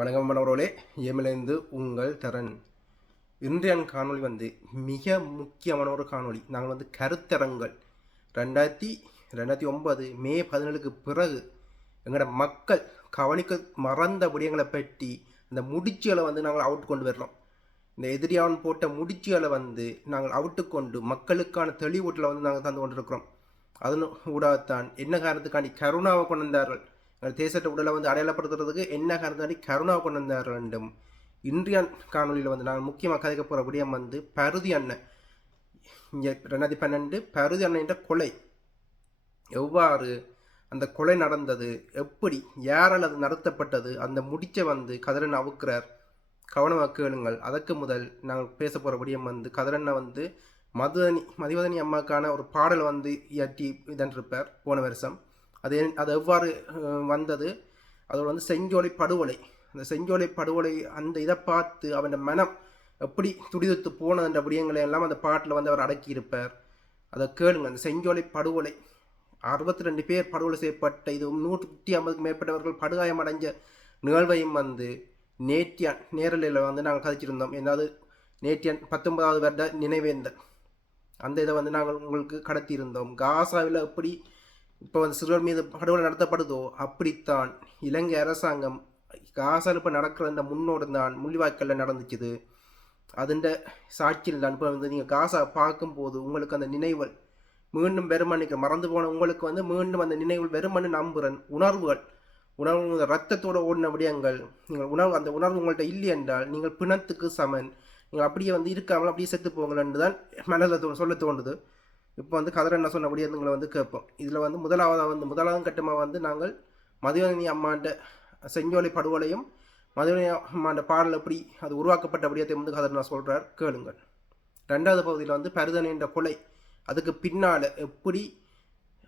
வணக்கம் மனவர்களே, ஏமிலிருந்து உங்கள் தரன். இன்றைய காணொளி மிக முக்கியமான ஒரு காணொளி. நாங்கள் கருத்தரங்கள் 2009 மே 17க்கு பிறகு எங்களோட மக்கள் கவனிக்க மறந்த விடயங்களை பற்றி அந்த முடிச்சுகளை நாங்கள் அவுட் கொண்டு வரலாம். இந்த எதிரியான் போட்ட முடிச்சுகளை நாங்கள் அவுட்டு கொண்டு மக்களுக்கான தெளிவூட்டலை நாங்கள் தந்து கொண்டிருக்கிறோம். அதன் ஊடாகத்தான் என்ன காரணத்துக்காண்டி கருணாவை கொண்டு வந்தார்கள், தேசத்தை உடலை அடையாளப்படுத்துறதுக்கு என்ன காரணத்தாண்டி கருணாவை கொண்டு வந்தார்கள் வேண்டும். இன்றைய காணொலியில் நாங்கள் முக்கியமாக கதைக்க போகிற விடயம் பருதி அண்ணன். இங்கே 2012 பருதி அண்ணன் என்ற கொலை, எவ்வாறு அந்த கொலை நடந்தது, எப்படி யாரால் அது நடத்தப்பட்டது, அந்த முடிச்சை கதிரன் அவுக்கிறார். கவனமாக கேளுங்கள். அதற்கு முதல் நாங்கள் பேச போகிற விடயம் கதிரண்ணை மதிவதனி அம்மாக்கான ஒரு பாடல் இயற்றி இதன்றிருப்பார் போன வருஷம். அது எவ்வாறு வந்தது, அதோடு செஞ்சோலை படுகொலை, அந்த செஞ்சோலை படுகொலை அந்த இதை பார்த்து அவன் மனம் எப்படி துடிதுத்து போனதுன்ற விடயங்களை எல்லாம் அந்த பாட்டில் அவர் அடக்கியிருப்பார். அதை கேளுங்க. அந்த செஞ்சோலை படுகொலை 62 பேர் படுகொலை செய்யப்பட்ட, இது 150க்கு மேற்பட்டவர்கள் படுகாயம் அடைஞ்ச நிகழ்வையும் நேற்றியான் நேரலையில் நாங்கள் கதைச்சிருந்தோம். ஏதாவது நேற்றியான் 19வது வருட நினைவேந்தல் அந்த இதை நாங்கள் உங்களுக்கு கடத்தியிருந்தோம். காசாவில் எப்படி இப்போ சிறுவர் மீது படுகொலை நடத்தப்படுதோ அப்படித்தான் இலங்கை அரசாங்கம் காசால் இப்போ நடக்கிற இந்த முன்னோடு தான் முள்ளிவாய்க்கல்ல நடந்துச்சுது. அதுண்ட சாட்சியில் தான் இப்போ நீங்கள் காசா பார்க்கும்போது உங்களுக்கு அந்த நினைவுகள் மீண்டும் வெறுமணிக்கு மறந்து போன உங்களுக்கு மீண்டும் அந்த நினைவுகள் வெறுமனு நம்புகிறேன். உணர்வு ரத்தத்தோடு ஓடின விடயங்கள், நீங்கள் அந்த உணர்வு உங்கள்கிட்ட இல்லை என்றால் நீங்கள் பிணத்துக்கு சமன். நீங்கள் அப்படியே இருக்காமல் அப்படியே செத்து போங்களேன்னு தான் மனதில் சொல்ல தோணுது. இப்போ கதிரண்ணா சொன்னபடியே எங்களை கேட்போம். இதில் முதலாவது கட்டமாக நாங்கள் மதிவதனி அம்மாண்ட செஞ்சோலை படுகொலையும் மதிவதனி அம்மாண்ட பாடல் எப்படி அது உருவாக்கப்பட்ட விடயத்தை கதிரண்ணா சொல்கிறார், கேளுங்கள். ரெண்டாவது பகுதியில் பருதனை என்ற கொலை, அதுக்கு பின்னால் எப்படி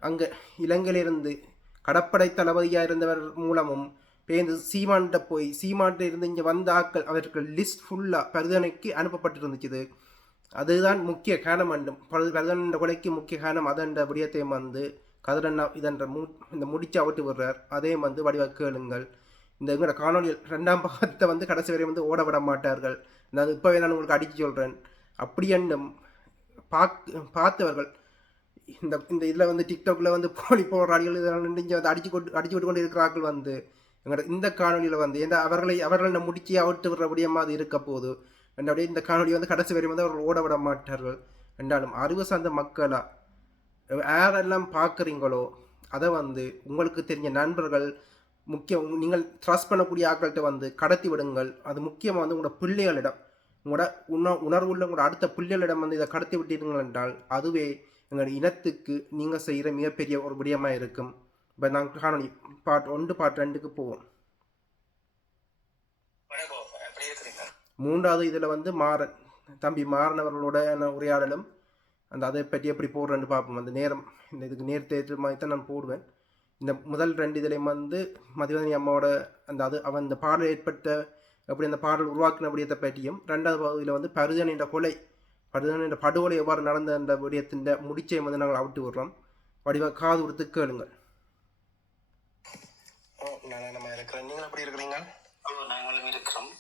அங்கே இலங்கையிலிருந்து கடற்படை தளபதியாக இருந்தவர் மூலமும் பேருந்து சீமான்கிட்ட இருந்து இங்கே வந்த ஆக்கள் அவர்கள் லிஸ்ட் ஃபுல்லாக பருதனைக்கு அனுப்பப்பட்டிருந்துச்சு. அதுதான் முக்கிய காரணம் வேண்டும். பருதன கொலைக்கு முக்கிய காரணம் அதன்ற விடயத்தையும் கதிரண்ணா இந்த முடிச்சு அவிட்டு விடுறார். அதையும் வடிவாக கேளுங்கள். இந்த எங்களோட காணொலியில் 2ஆம் பாகத்தை கடைசி வரை ஓட விட மாட்டார்கள். நான் இப்போவே நான் உங்களுக்கு அடித்து சொல்கிறேன். அப்படி என்னும் பார்த்தவர்கள் இந்த இதில் டிக்டாக்ல போலி போராடிகள் இதெல்லாம் அடிச்சு விட்டு கொண்டு இருக்கிறார்கள் எங்களோட இந்த காணொலியில் ஏன்னா அவர்களை முடிச்சு அவிட்டு விடுற விடயமாக அது இருக்க போது அப்படியே இந்த காணொலி கடைசி வரை அவர்கள் ஓட விட மாட்டார்கள். என்றாலும் அறிவு சார்ந்த மக்களாக யாரெல்லாம் பார்க்குறீங்களோ அதை உங்களுக்கு தெரிஞ்ச நண்பர்கள் முக்கியம், நீங்கள் ட்ரஸ்ட் பண்ணக்கூடிய ஆட்கள்கிட்ட கடத்தி விடுங்கள். அது முக்கியமாக உங்களோட பிள்ளைகளிடம், உங்களோட உணர்வுள்ள உங்களோட அடுத்த பிள்ளைகளிடம் இதை கடத்தி விட்டீர்கள் என்றால் அதுவே எங்கள் இனத்துக்கு நீங்கள் செய்கிற மிகப்பெரிய ஒரு விடயமாக இருக்கும். இப்போ நாங்கள் காணொலி பார்ட் 1 பார்ட் 2க்கு போவோம். மூன்றாவது இதில் மாறன் தம்பி மாறனவர்களோட உரையாடலும் அதை பற்றி எப்படி போடுறேன்னு பார்ப்போம். அந்த நேரம் இதுக்கு நேர்த்தேற்ற மாதிரி தான் நான் போடுவேன். இந்த முதல் 2 இதிலையும் மதிவதனி அம்மாவோட அவன் இந்த பாடல் ஏற்பட்ட எப்படி அந்த பாடல் உருவாக்கின விடயத்தை பற்றியும், 2வது பகுதியில் பருதன் என்ற கொலை, பருதன் என்ற படுகொலை எவ்வாறு நடந்த அந்த விடயத்தின் முடிச்சையும் நாங்கள் அவிட்டு விடுறோம். வடிவாக காது கொடுத்து கேளுங்கள். நம்ம இருக்கிறோம். நீங்கள் எப்படி இருக்கிறீங்க? நாங்களும் இருக்கிறோம்.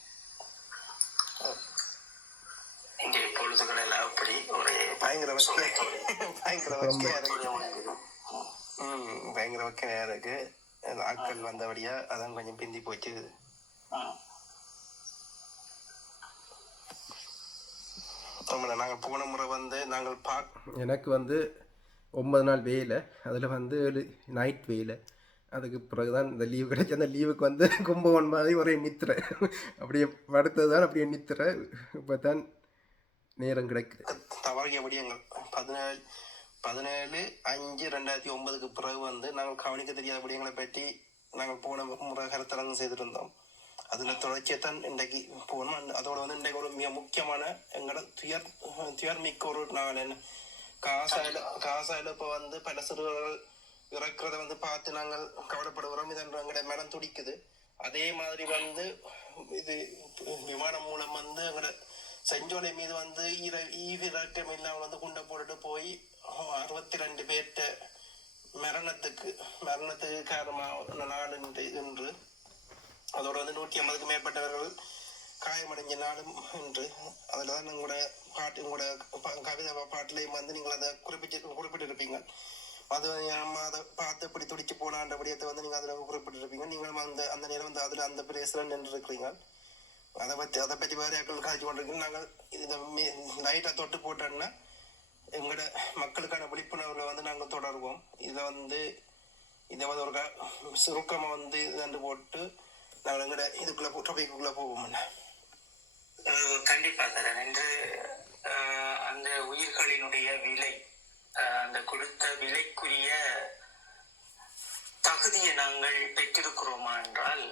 இங்கே பொழுதுகள் எல்லாம் அப்படி ஒரே பயங்கர வக்கையா இருக்கு. ஆட்கள் வந்தபடியா அதான் கொஞ்சம் பிந்தி போச்சு. நாங்கள் போன முறை நாங்கள் எனக்கு 9 நாள் வேலை, அதில் 7 நைட் வேலை. அதுக்கு பிறகுதான் இந்த லீவு கிடைச்சி, அந்த லீவுக்கு கும்பகோணம் மாதிரி ஒரே நித்திரை அப்படியே படுத்தது தான், அப்படியே நித்திரை. இப்போ தான் நேரம் கிடைக்குது. தவறிய விடயங்கள் 17/5/2009க்கு பிறகு நாங்கள் கவனிக்க தெரியாத விடயங்களை பற்றி நாங்கள் போன முறை கருத்தரங்கு செய்திருந்தோம். அதில் தொடர்ச்சியத்தான் இன்றைக்கு போகணும். அதோட இன்றைக்கு ஒரு மிக முக்கியமான எங்களோட துயர்மிக்க ஒரு நாள் என்ன, காசாயில் இப்போ பல சிறுவர்கள் இறக்குறத பார்த்து நாங்கள் கவலைப்படுகிறோம். இதன் எங்களுடைய மனம் துடிக்குது. அதே மாதிரி இது விமானம் மூலம் எங்களோட செஞ்சோலை மீது ஈவிரக்கம் இல்லாமல் குண்டை போட்டுட்டு போய் 62 பேர்கிட்ட மரணத்துக்கு காரணமாக நாள் என்று அதோடு வந்து 150க்கும் மேற்பட்டவர்கள் காயமடைஞ்ச நாடும் என்று அதில் தான் உங்களோட கவிதை பாட்டிலையும் வந்து நீங்கள் அதை குறிப்பிட்டிருப்பீங்க. அது நம்ம அதை பார்த்து இப்படி துடிச்சு போனான்ற விடயத்தை வந்து நீங்கள் அதில் குறிப்பிட்டிருப்பீங்க. நீங்களும் அந்த நேரம் வந்து அதில் அந்த பிரேஸில் நின்று இருக்கிறீங்க. அதை பற்றி வேறு யாக்கள் காய்ச்சி கொண்டிருக்கீங்க. நாங்கள் இதை லைட்டாக தொட்டு போட்டோன்னா எங்களோட மக்களுக்கான விழிப்புணர்வுகளை வந்து நாங்கள் தொடருவோம். இதை வந்து ஒரு சுருக்கமாக வந்து இது போட்டு நாங்கள் எங்களோட இதுக்குள்ளே டாபிக்குள்ளே போவோம். கண்டிப்பா தரேன் என்று அந்த உயிர்களினுடைய விலை, அந்த கொடுத்த விலைக்குரிய தகுதியை நாங்கள் பெற்றிருக்கிறோமா என்றால்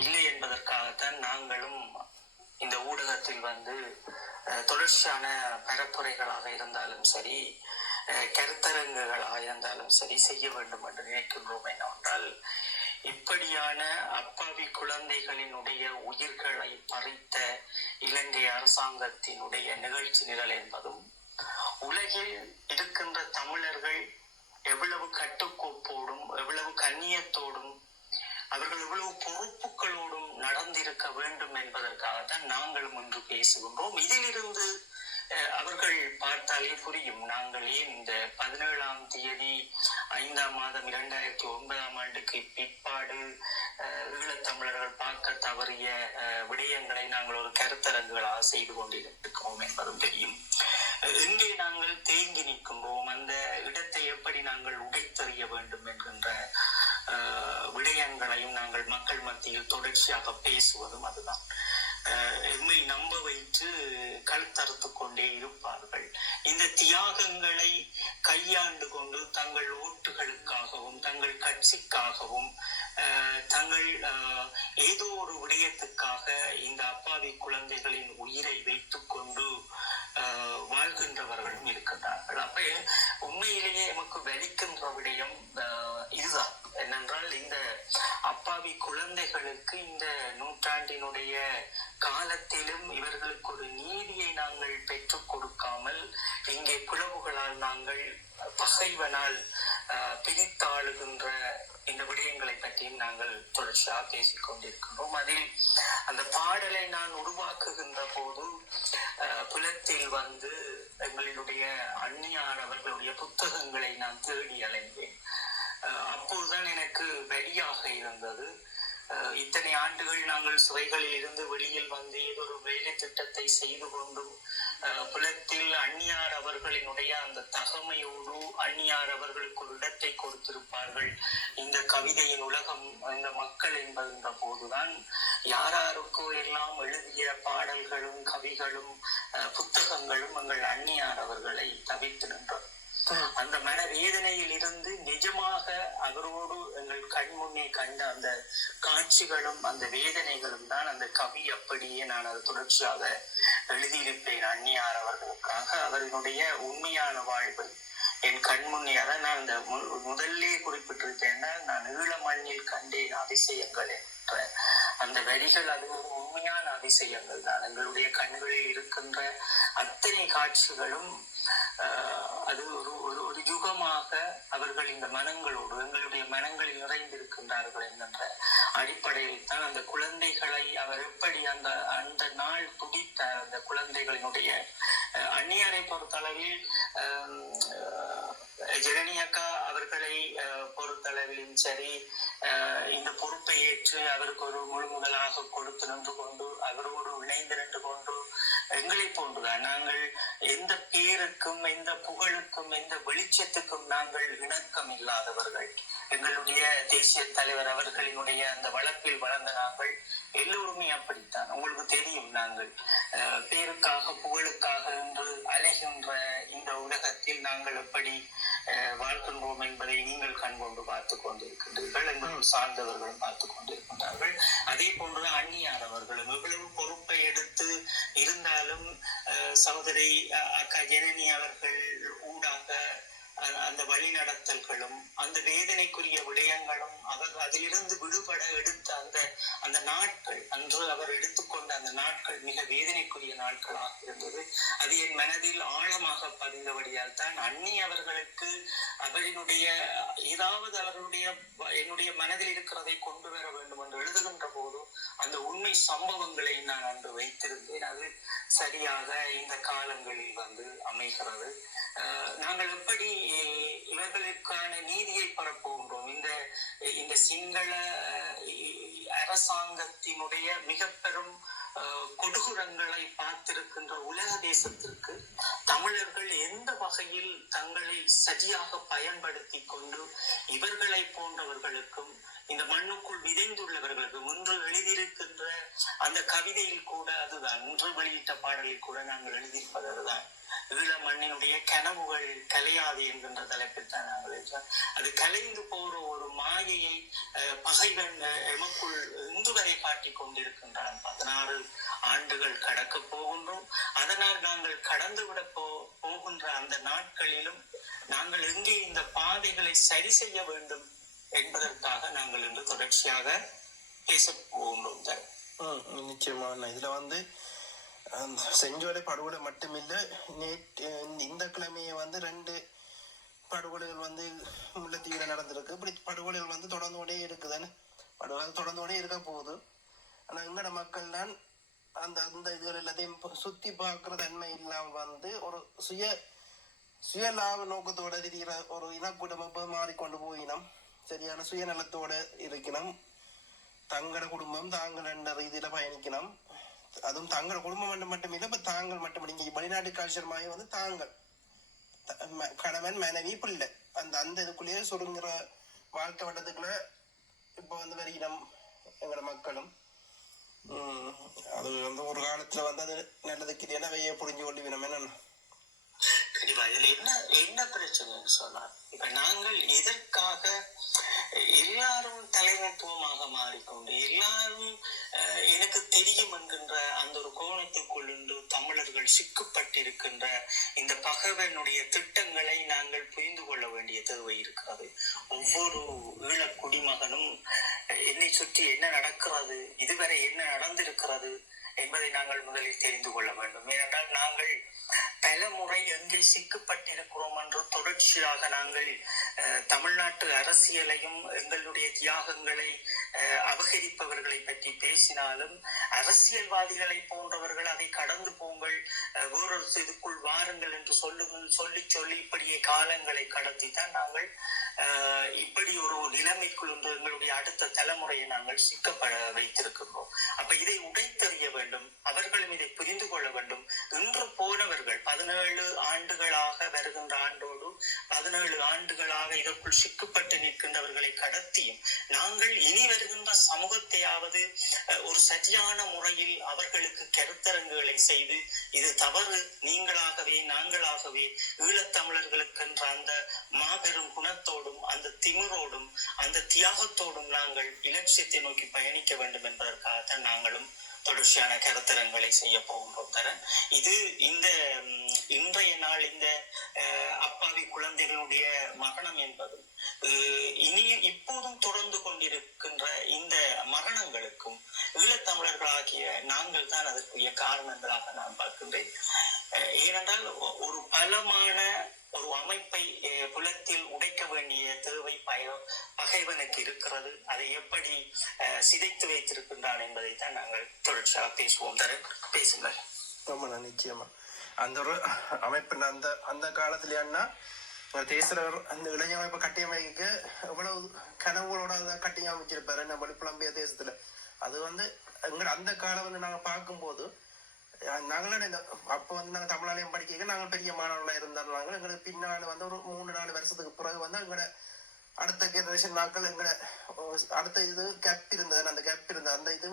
இல்லை என்பதற்காகத்தான் நாங்களும் இந்த ஊடகத்தில் வந்து தொடர்ச்சியான பரப்புரைகளாக இருந்தாலும் சரி, கருத்தரங்குகளாக இருந்தாலும் சரி செய்ய வேண்டும் என்று நினைக்கின்றோம். என்னவென்றால் இப்படியான அப்பாவி குழந்தைகளினுடைய உயிர்களை பறித்த இலங்கை அரசாங்கத்தினுடைய நிகழ்ச்சி நிரல் என்பதும் உலகில் இருக்கின்ற தமிழர்கள் எவ்வளவு கட்டுக்கோப்போடும் எவ்வளவு கண்ணியத்தோடும் அவர்கள் எவ்வளவு பொறுப்புகளோடும் நடந்திருக்க வேண்டும் என்பதற்காகத்தான் நாங்களும் ஒன்று பேசுகின்றோம். இதிலிருந்து அவர்கள் பார்த்தாலே புரியும் நாங்கள் ஏன் இந்த 17ஆம் தேதி 5ஆம் மாதம் 2009 பிற்பாடு ஈழத்தமிழர்கள் பார்க்க தவறிய விடயங்களை நாங்கள் ஒரு கருத்தரங்குகளாக செய்து கொண்டிருக்கிறோம் என்பதும் தெரியும். இங்கே நாங்கள் தேங்கி நிற்கின்றோம். அந்த இடத்தை எப்படி நாங்கள் உடைத்தறிய வேண்டும் என்கின்ற விடயங்களையும் நாங்கள் மக்கள் மத்தியில் தொடர்ச்சியாக பேசுவதும் அதுதான். எம்மை நம்ப வைத்து கழுத்தறுத்து கொண்டே இருப்பார்கள். இந்த தியாகங்களை கையாண்டு கொண்டு தங்கள் ஓட்டுகளுக்காகவும் தங்கள் கட்சிக்காகவும் தங்கள் ஏதோ ஒரு விடயத்துக்காக இந்த அப்பாவி குழந்தைகளின் உயிரை வைத்துக் கொண்டு வாழ்கின்றவர்களும் இருக்கின்றார்கள். அப்ப உண்மையிலேயே எமக்கு வலிக்கின்ற விடயம் இதுதான். என்னென்றால் இந்த அப்பாவி குழந்தைகளுக்கு இந்த நூற்றாண்டினுடைய காலத்திலும் இவர்களுக்கு ஒரு நீதியை நாங்கள் பெற்றுக் கொடுக்காமல் இங்கே பிளவுகளால் நாங்கள் பகைவனால் பிரித்தாளுகின்ற இந்த விடயங்களை பற்றியும் நாங்கள் தொடர்ச்சியாக பேசிக் கொண்டிருக்கின்றோம். அதில் அந்த பாடலை நான் உருவாக்குகின்ற போது புலத்தில் வந்து எங்களுடைய அந்நியார் அவர்களுடைய புத்தகங்களை நான் தேடி அலைந்தேன். அப்போதுதான் எனக்கு வெளியாக இருந்தது. இத்தனை ஆண்டுகள் நாங்கள் சிறைகளில் இருந்து வெளியில் வந்து ஏதோ ஒரு வேலை திட்டத்தை செய்து கொண்டும் புலத்தில் அந்நியார் அவர்களினுடைய அந்த தகமையோடு அந்நியார் அவர்களுக்கு ஒரு இடத்தை கொடுத்திருப்பார்கள் இந்த கவிதையின் உலகம், இந்த மக்கள் என்பதுன்ற போதுதான் யாராருக்கோ எல்லாம் எழுதிய பாடல்களும் கவிகளும் புத்தகங்களும் எங்கள் அந்நியார் அவர்களை தவிர்த்து நின்றோம். அந்த மன வேதனையில் இருந்து நிஜமாக அவரோடு எங்கள் கண் முன்னே கண்ட அந்த காட்சிகளும் அந்த வேதனைகளும் தான் அந்த கவி. அப்படியே நான் அது தொடர்ச்சியாக எழுதியிருப்பேன் அந்நியார் அவர்களுக்காக. அவர்களுடைய உண்மையான வாழ்வு என் கண் முன்னே. அதை நான் இந்த முதல்லே குறிப்பிட்டிருக்கேன்னா, நான் ஈழ மண்ணில் கண்டேன் அதிசயங்கள் என்ற அந்த வரிகள் அது ஒரு உண்மையான அதிசயங்கள் தான். எங்களுடைய கண்களில் இருக்கின்ற அத்தனை காட்சிகளும் அது ஒரு யுகமாக அவர்கள் இந்த மனங்களோடு எங்களுடைய மனங்களில் நிறைந்திருக்கின்றார்கள் என்கின்ற அடிப்படையில் தான் அந்த குழந்தைகளை அவர் எப்படி அந்த நாள் துடித்தார். அந்த குழந்தைகளினுடைய அந்நியரை பொறுத்தளவில் ஜெரணி அக்கா அவர்களை பொறுத்தளவிலும் சரி, இந்த பொறுப்பை ஏற்று அவருக்கு ஒரு முழு முதலாக கொடுத்து நின்று கொண்டு அவரோடு இணைந்து நின்று கொண்டு எங்களை போன்றுதான் நாங்கள் எந்த பேருக்கும் எந்த புகழுக்கும் எந்த வெளிச்சத்துக்கும் நாங்கள் இணக்கம் இல்லாதவர்கள். எங்களுடைய தேசிய தலைவர் அவர்களினுடைய அந்த வளர்ப்பில் வளர்ந்த நாங்கள் எல்லோருமே அப்படித்தான். உங்களுக்கு தெரியும், நாங்கள் பேருக்காக புகழுக்காக என்று அலைகின்ற இந்த உலகத்தில் நாங்கள் எப்படி வாழ்கின்றோம் என்பதை நீங்கள் கண்கொண்டு பார்த்து கொண்டிருக்கின்றீர்கள். எங்களும் சார்ந்தவர்களும் பார்த்து கொண்டிருக்கின்றார்கள். அதே போன்றுதான் அந்நியார் அவர்களும் எவ்வளவு பொறுப்பை எடுத்து இருந்தாலும் சகோதரி அக்கா ஜனனி அவர்கள் ஊடாக அந்த வழிநடத்தல்களும் அந்த வேதனைக்குரிய விடயங்களும் அவர் அதிலிருந்து விடுபட எடுத்த அந்த நாட்கள், அன்று அவர் எடுத்துக்கொண்ட அந்த நாட்கள் மிக வேதனைக்குரிய நாட்களாக இருந்தது. அது என் மனதில் ஆழமாக பதிந்தபடியால் தான் அன்னி அவர்களுக்கு அவர்களுடைய ஏதாவது அவர்களுடைய என்னுடைய மனதில் இருக்கிறதை கொண்டு வர வேண்டும் என்று எழுதுகின்ற போது அந்த உண்மை சம்பவங்களை நான் அன்று வைத்திருந்தேன். அது சரியாக இந்த காலங்களில் அமைகிறது. நாங்கள் எப்படி இவர்களுக்கான நீதியை பெறப்போகின்றோம்? இந்த சிங்கள அரசாங்கத்தினுடைய மிக பெரும் கொடூரங்களை பார்த்திருக்கின்ற உலக தேசத்திற்கு தமிழர்கள் எந்த வகையில் தங்களை சரியாக பயன்படுத்தி கொண்டு இவர்களை போன்றவர்களுக்கும் இந்த மண்ணுக்குள் விதைந்துள்ளவர்களுக்கும் இன்று எழுதியிருக்கின்ற அந்த கவிதையில் கூட அதுதான், இன்று வெளியிட்ட பாடலில் கூட நாங்கள் எழுதியிருப்பது அதுதான். ஈழ மண்ணினுடைய கனவுகள் கலையாது என்கின்ற தலைப்பில் தான் நாங்கள் எழுதினோம். அது கலைந்து போற ஒரு மாயையை பகைவன் எமக்குள் இன்று வரை காட்டிக் கொண்டிருக்கின்றான். 16 ஆண்டுகள் கடக்க போகின்றோம். அதனால் நாங்கள் கடந்துவிட போகின்ற அந்த நாட்களிலும் நாங்கள் எங்கே இந்த பாதைகளை சரி செய்ய வேண்டும் என்பதற்காக நாங்கள் இன்று தொடர்ச்சியாக பேச போகின்றோம். நிச்சயமா இதுல செஞ்சோலை படுகொலை மட்டுமில்லை, இந்த கிழமையை 2 படுகொலைகள் முல்லைத்தீவுல நடந்திருக்கு. இப்படி படுகொலைகள் தொடர்ந்து கொண்டே இருக்குதானே, படுகொலை தொடர்ந்து கொண்டே இருக்க போகுது. ஆனா எங்கட மக்கள் தான் அந்த இதுகள் எல்லாத்தையும் சுத்தி பார்க்கிற தன்மை இல்லாம ஒரு சுயலாப நோக்கத்தோட திரிகிற ஒரு இனக்குடும்பம் மாறிக்கொண்டு போயினோம். சரியான சுயநலத்தோட இருக்கணும். தங்களோட குடும்பம் தாங்கள் என்ற ரீதியில பயணிக்கணும். அதுவும் தங்களோட குடும்பம் மட்டுமில்லை, இப்ப தாங்கள் மட்டும் இங்க வெளிநாட்டு கல்ச்சர் மாதிரி தாங்கள் கணவன் மனைவி பிள்ளை அந்த இதுக்குள்ளேயே சுருங்குற வாழ்க்கை வட்டத்துக்குள்ள இப்ப வருகிறோம் எங்களோட மக்களும். அது ஒரு காலத்துல அது நல்லதுக்கு இல்லைன்னா வெய்ய புரிஞ்சு கொள்ளுவினோம். என்ன கண்டிப்பா இதுல என்ன பிரச்சனைன்னு சொன்னா, இப்ப நாங்கள் எதற்காக எல்லாரும் தலைமைத்துவமாக மாறிக்கொண்டு எல்லாரும் எனக்கு தெரியும் என்கின்ற அந்த ஒரு கோணத்துக்குள் தமிழர்கள் சிக்கப்பட்டிருக்கின்ற இந்த பகைவனுடைய திட்டங்களை நாங்கள் புரிந்து கொள்ள வேண்டிய தேவை இருக்கிறது. ஒவ்வொரு ஈழ குடிமகனும் என்னை சுற்றி என்ன நடக்கிறது, இதுவரை என்ன நடந்திருக்கிறது என்பதை நாங்கள் முதலில் தெரிந்து கொள்ள வேண்டும். ஏனென்றால் நாங்கள் பல முறை எங்கே சிக்கப்பட்டிருக்கிறோம் என்று தொடர்ச்சியாக நாங்கள் தமிழ்நாட்டு அரசியலையும் எங்களுடைய தியாகங்களை அபகரிப்பவர்களை பற்றி பேசினாலும் அரசியல்வாதிகளை போன்றவர்கள் அதை கடந்து போங்கள், வேறொரு இதுக்குள் வாருங்கள் என்று சொல்லி இப்படியே காலங்களை கடத்தித்தான் நாங்கள் இப்படி ஒரு நிலைமைக்குள் எங்களுடைய அடுத்த தலைமுறையை நாங்கள் சிக்கப்பட வைத்திருக்கிறோம். அப்ப இதை உடைத்தறிய வேண்டும், அவர்களும் இதை புரிந்து கொள்ள வேண்டும். இன்று போனவர்கள் 17 ஆண்டுகளாக வருகின்ற ஆண்டோடு 17 ஆண்டுகளாக இதற்குள் சிக்கப்பட்டு நிற்கின்றவர்களை கடத்தியும் நாங்கள் இனி வருகின்ற சமூகத்தையாவது ஒரு சரியான முறையில் அவர்களுக்கு கருத்தரங்குகளை செய்து இது தவறு, நீங்களாகவே நாங்களாகவே ஈழத்தமிழர்களுக்கு என்ற அந்த மாபெரும் குணத்தோடும் அந்த திமிரோடும் அந்த தியாகத்தோடும் நாங்கள் இலட்சியத்தை நோக்கி பயணிக்க வேண்டும் என்பதற்காகத்தான் நாங்களும் தொடர்ச்சியான கருத்தரங்களை செய்ய போகின்றோம் தரன். இது இன்றைய நாள் இந்த அப்பாவி குழந்தைகளுடைய மரணம் என்பது இப்போதும் தொடர்ந்து கொண்டிருக்கின்ற இந்த மரணங்களுக்கும் ஈழத்தமிழர்களாகிய நாங்கள் தான் அதற்குரிய காரணங்களாக நான் பார்க்கின்றேன். ஏனென்றால் ஒரு பலமான ஒரு அமைப்பை புலத்தில் உடைக்க வேண்டிய தேவை பகைவனுக்கு இருக்கிறது. அதை எப்படி சிதைத்து வைத்திருக்கின்றான் என்பதைத்தான் நாங்கள் தொடர்ச்சியாக பேசுவோம். தரன் பேசுங்கள். ஆமாண்ணா, நிச்சயமா அந்த ஒரு அமைப்பு அந்த காலத்துலன்னா தேசர் அந்த இளைஞமைப்பு கட்டியமைக்க எவ்வளவு கனவுகளோட கட்டியமைச்சிருப்பாரு நம்ம புலம்பிய தேசத்துல. அது எங்க அந்த காலம் நாங்க பார்க்கும்போது நாங்களும் அப்போ நாங்கள் தமிழாலயம் படிக்க நாங்கள் பெரிய மாணவர்களாக இருந்தாலும் எங்களுக்கு பின்னால் ஒரு 3-4 வருஷத்துக்கு பிறகு எங்களோட அடுத்த ஜெனரேஷன் நாட்கள் எங்களோட அடுத்த இது கேப் இருந்தது. அந்த கேப் இருந்தது அந்த இது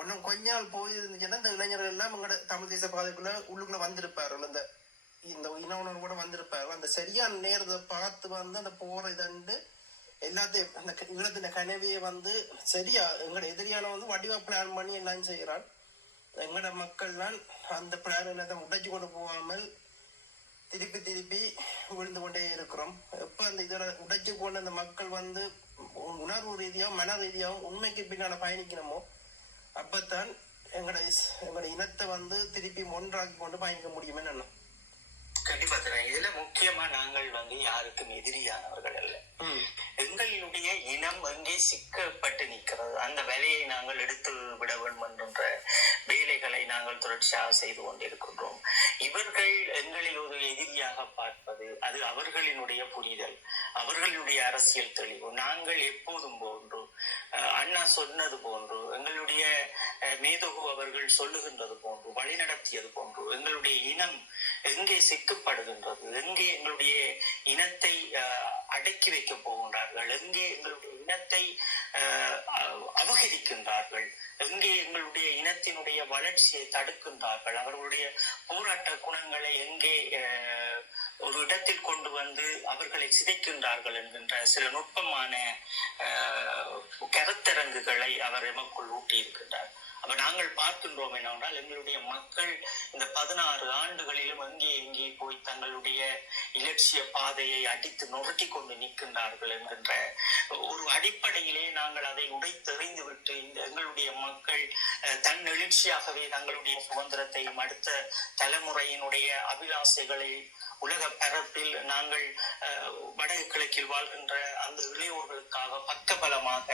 ஒன்றும் கொஞ்ச நாள் போயிருந்துச்சுன்னா இந்த இளைஞர்கள் எல்லாம் எங்களோட தமிழ் தேச பாதைக்குள்ள உள்ளுக்குள்ள வந்திருப்பார்கள். இந்த இனவுணர்வு கூட வந்திருப்பார்கள். அந்த சரியான நேரத்தை பார்த்து அந்த போற இதண்டு எல்லாத்தையும் அந்த ஈழத்தின கனவையை சரியா எங்களோட எதிரியான வடிவா பிளான் பண்ணி எல்லாம் செய்கிறான். எங்களோட மக்கள் தான் அந்த பிளான் உடைச்சு கொண்டு போகாமல் திருப்பி விழுந்து கொண்டே இருக்கிறோம். எப்ப அந்த இதில் உடைச்சு கொண்டு அந்த மக்கள் உணர்வு ரீதியாகவும் மன ரீதியாகவும் உண்மைக்கு பின்னால பயணிக்கணுமோ அப்பத்தான் எங்களோட இனத்தை வந்து திருப்பி ஒன்றாக்கி கொண்டு பயணிக்க முடியுமே என்ன? கண்டிப்பா தரேன். இதுல முக்கியமா நாங்கள் யாருக்கும் எதிரியானவர்கள் அல்ல. எங்களுடைய இனம் எங்கே சிக்கப்பட்டு நிற்கிறது, அந்த வேலையை நாங்கள் எடுத்து விட வேண்டும் என்ற வேலைகளை நாங்கள் தொடர்ச்சியாக செய்து கொண்டிருக்கின்றோம். இவர்கள் எங்களை ஒரு எதிரியாக பார்ப்பது அது அவர்களினுடைய புரிதல், அவர்களுடைய அரசியல் தெளிவு. நாங்கள் எப்போதும் போன்று அண்ணா சொன்னது போன்று, எங்களுடைய மேதகு அவர்கள் சொல்லுகின்றது போன்று, வழிநடத்தியது போன்று எங்களுடைய இனம் எங்கே சிக்கப்படுகின்றது, எங்கே எங்களுடைய இனத்தை அடக்கி வைக்க போகின்றார்கள், எங்கே எங்களுடைய இனத்தை அபகரிக்கின்றார்கள், எங்கே எங்களுடைய இனத்தினுடைய வளர்ச்சியை தடுக்கின்றார்கள், அவர்களுடைய போராட்ட குணங்களை எங்கே ஒரு இடத்தில் கொண்டு வந்து அவர்களை சிதைக்கின்றார்கள் என்கின்ற சில நுட்பமான கருத்தரங்குகளை அவர் எமக்குள் ஊட்டி இருக்கின்றார். அப்ப நாங்கள் பார்க்கின்றோம் என்னவென்றால், எங்களுடைய மக்கள் இந்த 16 ஆண்டுகளிலும் எங்கே போய் தங்களுடைய இலட்சிய பாதையை அடித்து நொறுக்கி கொண்டு நிற்கின்றார்கள் என்கின்ற ஒரு அடிப்படையிலே நாங்கள் அதை உடைத்தெறிந்து விட்டு இந்த எங்களுடைய மக்கள் தன் எழுச்சியாகவே தங்களுடைய சுதந்திரத்தையும் அடுத்த தலைமுறையினுடைய அபிலாசைகளை உலக பரப்பில் நாங்கள் வடக்கு கிழக்கில் வாழ்கின்ற அந்த இளையோர்களுக்காக பக்கபலமாக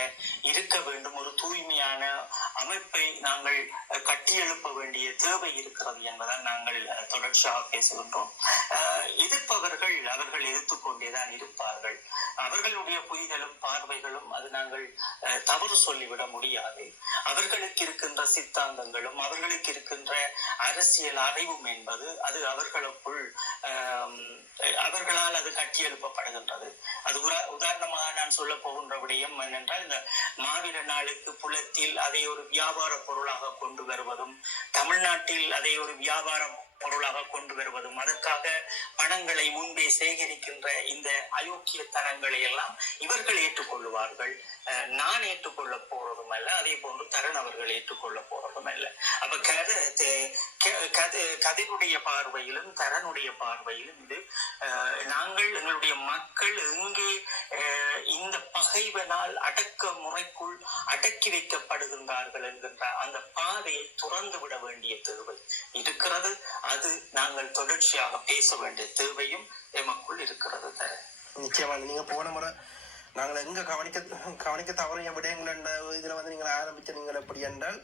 இருக்க வேண்டும், ஒரு தூய்மையான அமைப்பை நாங்கள் கட்டியெழுப்ப வேண்டிய தேவை இருக்கிறது என்பதால் நாங்கள் தொடர்ச்சியாக பேசுகின்றோம். எதிர்ப்பவர்கள் அவர்கள் எதிர்த்து கொண்டேதான் இருப்பார்கள். அவர்களுடைய புரிதலும் பார்வைகளும் அது நாங்கள் தவறு சொல்லிவிட முடியாது. அவர்களுக்கு இருக்கின்ற சித்தாந்தங்களும் அவர்களுக்கு இருக்கின்ற அரசியல் அறிவும் என்பது அது அவர்களுக்குள் அவர்களால் அது கட்டியெழுப்பப்படுகின்றது. அது உதாரணமாக நான் சொல்ல போகின்ற விடயம் என்னென்றால், இந்த மாவீர நாளுக்கு புலத்தில் அதை ஒரு வியாபார பொருளாக கொண்டு வருவதும், தமிழ்நாட்டில் அதை ஒரு வியாபார பொருளாக கொண்டு வருவதும், அதற்காக பணங்களை முன்பே சேகரிக்கின்ற இந்த அயோக்கியத்தனங்களை எல்லாம் இவர்கள் ஏற்றுக்கொள்ளுவார்கள். நான் ஏற்றுக்கொள்ள போறதும் அல்ல, அதே போன்று தரண் அவர்கள் ஏற்றுக்கொள்ள போறதும் அல்ல. அப்ப கதிருடைய பார்வையிலும் தரனுடைய பார்வையிலும் இது நாங்கள் எங்களுடைய மக்கள் எங்கே இந்த பகைவனால் அடக்க முறைக்குள் அடக்கி வைக்கப்படுகின்றார்கள் என்கின்ற அந்த பாதையை துறந்து விட வேண்டிய தேவை இருக்கிறது. அது நாங்கள் தொடர்ச்சியாக பேச வேண்டிய தேவையும் எமக்குள் இருக்கிறது. நிச்சயமா நீங்க போன முறை நாங்கள் எங்க கவனிக்க தவறிய விடயங்கள் என்ற இதுல வந்து நீங்கள் ஆரம்பிச்ச நீங்கள் எப்படி என்றால்,